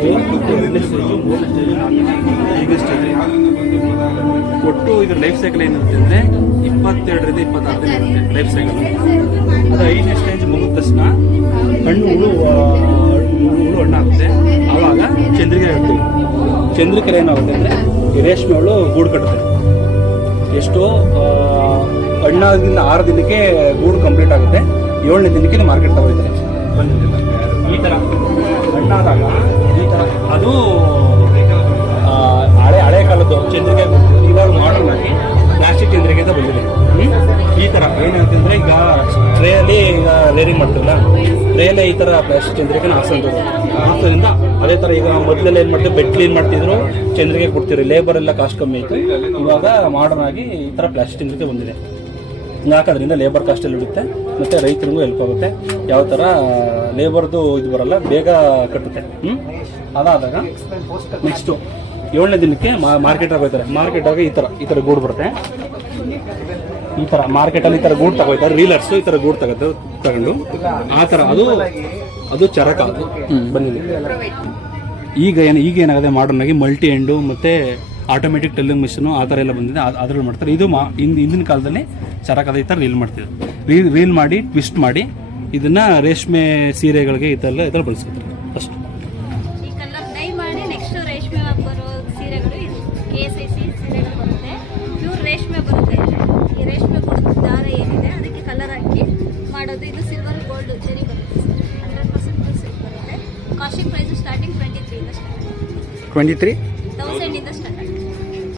Stage, 2ನೇ stage, 3ನೇ stage, 4ನೇ ಸ್ಟೇಜು, 5ನೇ ಸ್ಟೇಜು. ಒಟ್ಟು ಇದ್ರ ಲೈಫ್ ಸೈಕಲ್ ಏನಿರುತ್ತೆ ಅಂದರೆ 22ರಿಂದ 26 ದಿನ ಇರುತ್ತೆ ಲೈಫ್ ಸೈಕಲ್. ಅದು 5ನೇ ಸ್ಟೇಜ್ ಮುಗಿದ ತಕ್ಷಣ ಹುಳು ಹಣ್ಣಾಗುತ್ತೆ. ಆವಾಗ ಚಂದ್ರಿಕೆ ಇರ್ತೀವಿ. ಚಂದ್ರಿಕೆ ಏನಾಗುತ್ತೆ ಅಂದರೆ ರೇಷ್ಮೆ ಹುಳು ಗೂಡು ಕಟ್ಟುತ್ತೆ. ಎಷ್ಟೋ ಹಣ್ಣಾದ್ರಿಂದ 6 ದಿನಕ್ಕೆ ಗೂಡು ಕಂಪ್ಲೀಟ್ ಆಗುತ್ತೆ. 7ನೇ ದಿನಕ್ಕೆ ಮಾರ್ಕೆಟ್ ತಗೊಳ್ತಾರೆ. ಈ ಥರ ಹಣ್ಣಾದಾಗ ಈ ಥರ ಅದು ಹಳೆ ಕಾಲದ್ದು ಚಂದ್ರಿಕೆ ಬರ್ತಿದೆ. ಇವಾಗ ಮಾಡರ್ನ್ ಆಗಿ ಪ್ಲಾಸ್ಟಿಕ್ ಚಂದ್ರಿಕೆ ಅಂತ ಬಂದಿದೆ. ಈ ಥರ ಏನಾಗುತ್ತೆ ಈಗ ಟ್ರೇಯಲ್ಲಿ ಈಗ ರೇರಿಂಗ್ ಮಾಡ್ತಿರಲ್ಲ, ಟ್ರೇಯಲ್ಲೇ ಈ ಥರ ಪ್ಲಾಸ್ಟಿಕ್ ಚಂದ್ರಿಕೆನ ಹಾಕ್ಸೋದ್ರಿಂದ ಅದೇ ಥರ ಈಗ ಮೊದಲೆಲ್ಲ ಏನು ಮಾಡ್ತೀವಿ, ಬೆಡ್ ಕ್ಲೀನ್ ಮಾಡ್ತಿದ್ರು, ಚಂದ್ರಿಕೆ ಕೊಡ್ತಿದ್ರು, ಲೇಬರ್ ಎಲ್ಲ ಕಾಸ್ಟ್ ಕಮ್ಮಿ ಆಯಿತು. ಇವಾಗ ಮಾಡರ್ನ್ ಆಗಿ ಈ ಥರ ಪ್ಲಾಸ್ಟಿಕ್ ಚಂದ್ರಿಕೆ ಬಂದಿದೆ. ಹಾಕೋದ್ರಿಂದ ಲೇಬರ್ ಕಾಸ್ಟ್ ಎಲ್ಲ ಉಳಿಯುತ್ತೆ ಮತ್ತು ರೈತರಿಗೂ ಹೆಲ್ಪ್ ಆಗುತ್ತೆ. ಯಾವ ಥರ ಲೇಬರ್ದು ಇದು ಬರಲ್ಲ, ಬೇಗ ಕಟ್ಟುತ್ತೆ. ಅದಾದಾಗ ನೆಕ್ಸ್ಟು 7ನೇ ದಿನಕ್ಕೆ ಮಾರ್ಕೆಟಾಗಿ ಹೋಗ್ತಾರೆ. ಮಾರ್ಕೆಟಾಗಿ ಈ ಥರ ಗೂಡು ಬರುತ್ತೆ. ಈ ಥರ ಮಾರ್ಕೆಟಲ್ಲಿ ಈ ಥರ ಗೂಡು ತಗೋತಾರೆ. ರೀಲರ್ಸು ಈ ಥರ ಗೂಡು ತಗೊಂಡು ಆ ಥರ ಅದು ಚರಕ ಬಂದಿದೆ. ಈಗ ಏನಾಗಿದೆ ಮಾಡರ್ನ್ ಆಗಿ ಮಲ್ಟಿ ಎಂಡು ಮತ್ತು ಆಟೋಮೆಟಿಕ್ ಟೆಲ್ಲಿಂಗ್ ಮಿಷಿನು ಆ ಥರ ಎಲ್ಲ ಬಂದಿದೆ. ಅದರಲ್ಲಿ ಮಾಡ್ತಾರೆ. ಇದು ಹಿಂದಿನ ಕಾಲದಲ್ಲಿ ಚರಕದ ಈ ಥರ ರೀಲ್ ಮಾಡ್ತಿದ್ರು. ರೀಲ್ ಮಾಡಿ ಟ್ವಿಸ್ಟ್ ಮಾಡಿ ಇದನ್ನು ರೇಷ್ಮೆ ಸೀರೆಗಳಿಗೆ ಈ ಥರ ಬಳಸ್ಕೊತಾರೆ ಅಷ್ಟು. ಮಾಡೋದು ಇದು ಸಿಲ್ವರ್ ಗೋಲ್ಡ್ ಜರಿ ಬರುತ್ತೆ. 100% ಸಿಲ್ಕ್ ಬರುತ್ತೆ. ಕಾಸ್ಟಿಂಗ್ ಪ್ರೈಸ್ ಸ್ಟಾರ್ಟಿಂಗ್ 23 ಇಂದ ಸ್ಟಾರ್ಟ್. 23